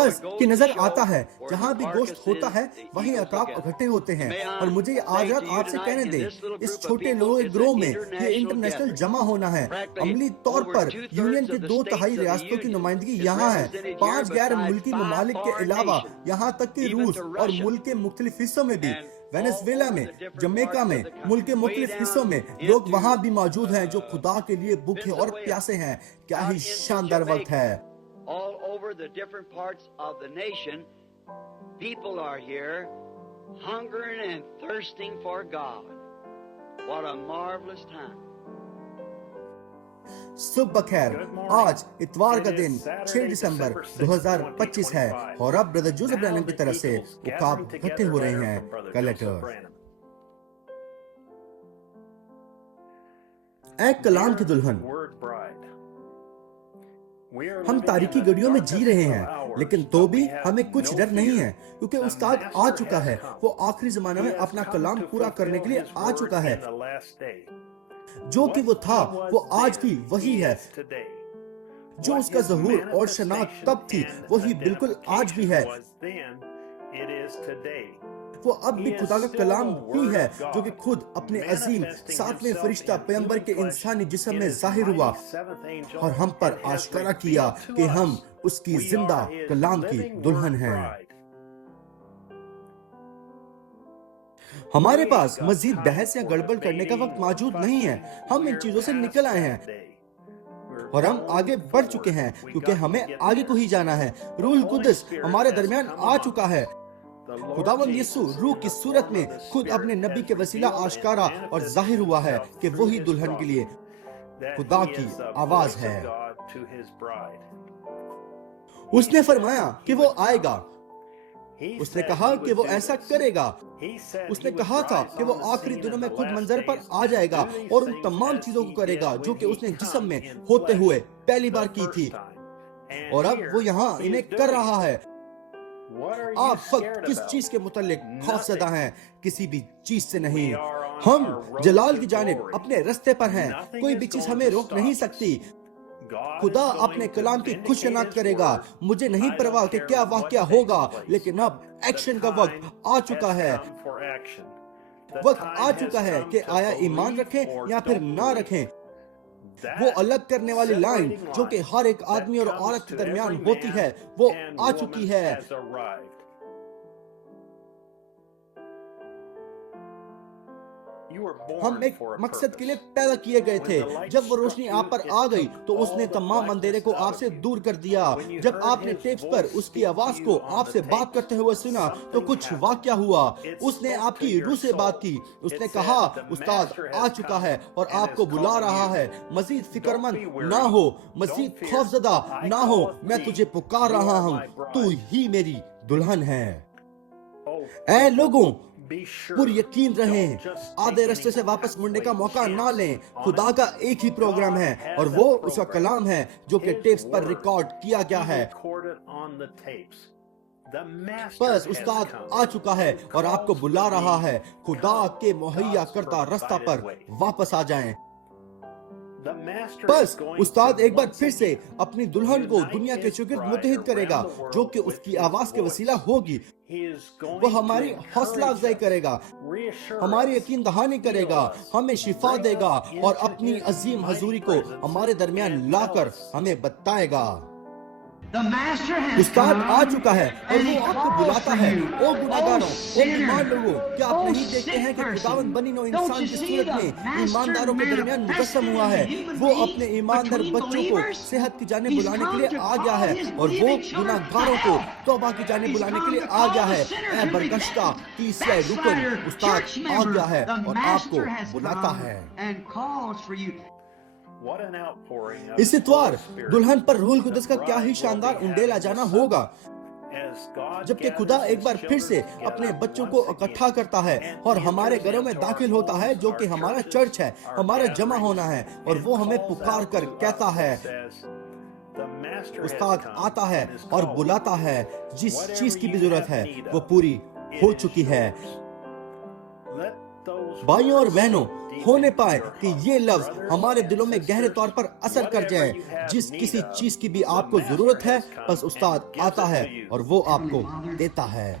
بس کہ نظر آتا ہے جہاں بھی گوشت ہوتا ہے وہیں عقاب اکٹھے ہوتے ہیں، اور مجھے یہ آج رات آپ سے کہنے دیں، اس چھوٹے لوگوں گروہ میں یہ انٹرنیشنل جمع ہونا ہے۔ عملی طور پر یونین کے 2/3 ریاستوں کی نمائندگی یہاں ہے، 5 غیر ملکی ممالک کے علاوہ، یہاں تک کہ روس اور ملک کے مختلف حصوں میں بھی، وینزویلا میں، جمیکا میں، ملک کے مختلف حصوں میں لوگ وہاں بھی موجود ہیں جو خدا کے لیے بھوکے اور پیاسے ہیں۔ کیا ہی شاندار وقت ہے۔ All over the different parts of the nation, people are here hungering and thirsting for God. What a marvelous time. صبح بخیر۔ آج اتوار کا دن 6 دسمبر 2025 ہے، اور اب بردر جوزف برینم کی طرف سے عقاب اکٹھے ہو رہے ہیں کا لیٹر۔ اے کلام کی دلہن، ہم تاریکی گھڑیوں میں جی رہے ہیں، لیکن تو بھی ہمیں کچھ ڈر نہیں ہے، کیونکہ استاد آ چکا ہے۔ وہ آخری زمانے میں اپنا کلام پورا کرنے کے لیے آ چکا ہے۔ جو کہ وہ تھا وہ آج بھی وہی ہے، جو اس کا ظہور اور شناخت تب تھی وہی بالکل آج بھی ہے۔ وہ اب بھی خدا کا کلام ہی ہے، جو کہ خود اپنے عظیم 7ویں فرشتہ پیغمبر کے انسانی جسم میں ظاہر ہوا اور ہم پر آشکارا کیا کہ ہم اس کی زندہ کلام کی دلہن ہیں۔ ہمارے پاس مزید بحث یا گڑبڑ کرنے کا وقت موجود نہیں ہے۔ ہم ان چیزوں سے نکل آئے ہیں اور ہم آگے بڑھ چکے ہیں، کیونکہ ہمیں آگے کو ہی جانا ہے۔ روح القدس ہمارے درمیان آ چکا ہے۔ خداوند یسوع روح کی صورت میں خود اپنے نبی کے وسیلہ آشکارا اور ظاہر ہوا ہے کہ وہی دلہن کے لیے خدا کی آواز ہے۔ اس نے فرمایا کہ وہ آئے گا۔ اس نے کہا کہ وہ ایسا کرے گا۔ اس نے کہا تھا کہ وہ آخری دنوں میں خود منظر پر آ جائے گا اور ان تمام چیزوں کو کرے گا جو کہ اس نے جسم میں ہوتے ہوئے پہلی بار کی تھی، اور اب وہ یہاں انہیں کر رہا ہے۔ آپ فقط کس چیز کے متعلق خوف زدہ ہیں؟ کسی بھی چیز سے نہیں۔ ہم جلال کی جانب اپنے رستے پر ہیں، کوئی بھی چیز ہمیں روک نہیں سکتی۔ خدا اپنے کلام کی خود شناخت کرے گا۔ مجھے نہیں پرواہ کہ کیا واقعہ ہوگا، لیکن اب ایکشن کا وقت آ چکا ہے۔ وقت آ چکا ہے کہ آیا ایمان رکھیں یا پھر نہ رکھیں۔ وہ الگ کرنے والی لائن جو کہ ہر ایک آدمی اور عورت کے درمیان ہوتی ہے، وہ آ چکی ہے۔ ہم ایک مقصد کے لیے پیدا کیے گئے تھے۔ جب وہ روشنی آپ پر آ گئی تو اس نے تمام اندھیرے کو آپ سے دور کر دیا۔ جب آپ نے ٹیپس پر اس کی آواز کو آپ سے بات کرتے ہوئے سنا تو کچھ واقعہ ہوا۔ اس نے آپ کی روح سے بات کی۔ اس نے کہا استاد آ چکا ہے اور آپ کو بلا رہا ہے۔ مزید فکر مند نہ ہو، مزید خوف زدہ نہ ہو، میں تجھے پکار رہا ہوں، تو ہی میری دلہن ہے۔ اے لوگوں، پر یقین رہیں، آدھے رستے سے واپس مڑنے کا موقع نہ لیں۔ خدا کا ایک ہی پروگرام ہے اور وہ اس کا کلام ہے جو کہ ٹیپس پر ریکارڈ کیا گیا ہے۔ بس استاد آ چکا ہے اور آپ کو بلا رہا ہے۔ خدا کے مہیا کردہ رستہ پر واپس آ جائیں۔ بس استاد ایک بار پھر سے اپنی دلہن کو دنیا کے شاگرد متحد کرے گا جو کہ اس کی آواز کے وسیلہ ہوگی۔ وہ ہماری حوصلہ افزائی کرے گا، ہماری یقین دہانی کرے گا، ہمیں شفا دے گا اور اپنی عظیم حضوری کو ہمارے درمیان لا کر ہمیں بتائے گا۔ استاد آ چکا ہے اور وہ آپ کو بلاتا ہے۔ او گناہگاروں، او بیمار لوگوں، کیا آپ نہیں دیکھتے ہیں کہ خداوند بنی نوع انسان کی صورت میں ایمانداروں کے درمیان مجسم ہوا ہے؟ وہ اپنے ایماندار بچوں کو صحت کی جانب بلانے کے لیے آ گیا ہے اور وہ گناہگاروں کو توبہ کی جانب بلانے کے لیے آ گیا ہے۔ اے برگشتہ کلیسیا رکن، استاد آ گیا ہے اور آپ کو بلاتا ہے۔ اس اتوار دلہن پر روح القدس کا کیا ہی شاندار انڈیلا جانا ہوگا، جبکہ خدا ایک بار پھر سے اپنے بچوں کو اکٹھا کرتا ہے اور ہمارے گھروں میں داخل ہوتا ہے جو کہ ہمارا چرچ ہے، ہمارا جمع ہونا ہے، اور وہ ہمیں پکار کر کہتا ہے۔ استاد آتا ہے اور بلاتا ہے۔ جس چیز کی بھی ضرورت ہے وہ پوری ہو چکی ہے۔ بھائیوں اور بہنوں، ہونے پائے کہ یہ لفظ ہمارے دلوں میں گہرے طور پر اثر کر جائے. جس کسی چیز کی بھی آپ کو ضرورت ہے، بس استاد آتا ہے اور وہ آپ کو دیتا ہے.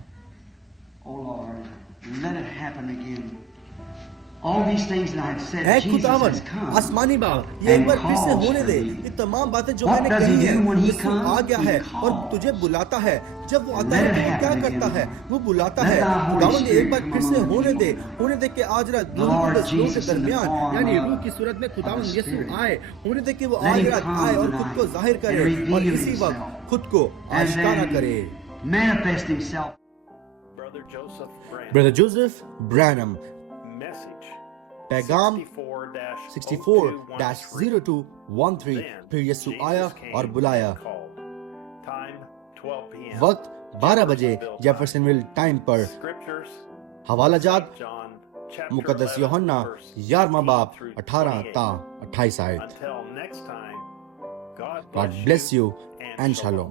اے خداوند، آسمانی باپ، یہ ایک بار پھر سے ہونے دے. یہ تمام باتیں جو میں نے کہی ہیں، یسوع آ گیا ہے اور تجھے بلاتا ہے. جب وہ آتا ہے تو وہ کیا کرتا ہے؟ وہ بلاتا ہے. خداوند یہ ایک بار پھر سے ہونے دے کہ آج رات روح القدس لوگوں کے درمیان، یعنی روح کی صورت میں خداوند یسوع آئے. ہونے دے کہ وہ آج رات آئے اور خود کو ظاہر کرے اور اسی وقت خود کو آشکارا کرے. بردر جوزف برانم، پیغام 64-0213. پھر یسوع آیا اور بلایا. وقت 12 بجے جیفرسن ویل ٹائم پر. حوالہ جات مقدس یوحنا 11 باب 18 تا 28 آیت. God bless you and shalom.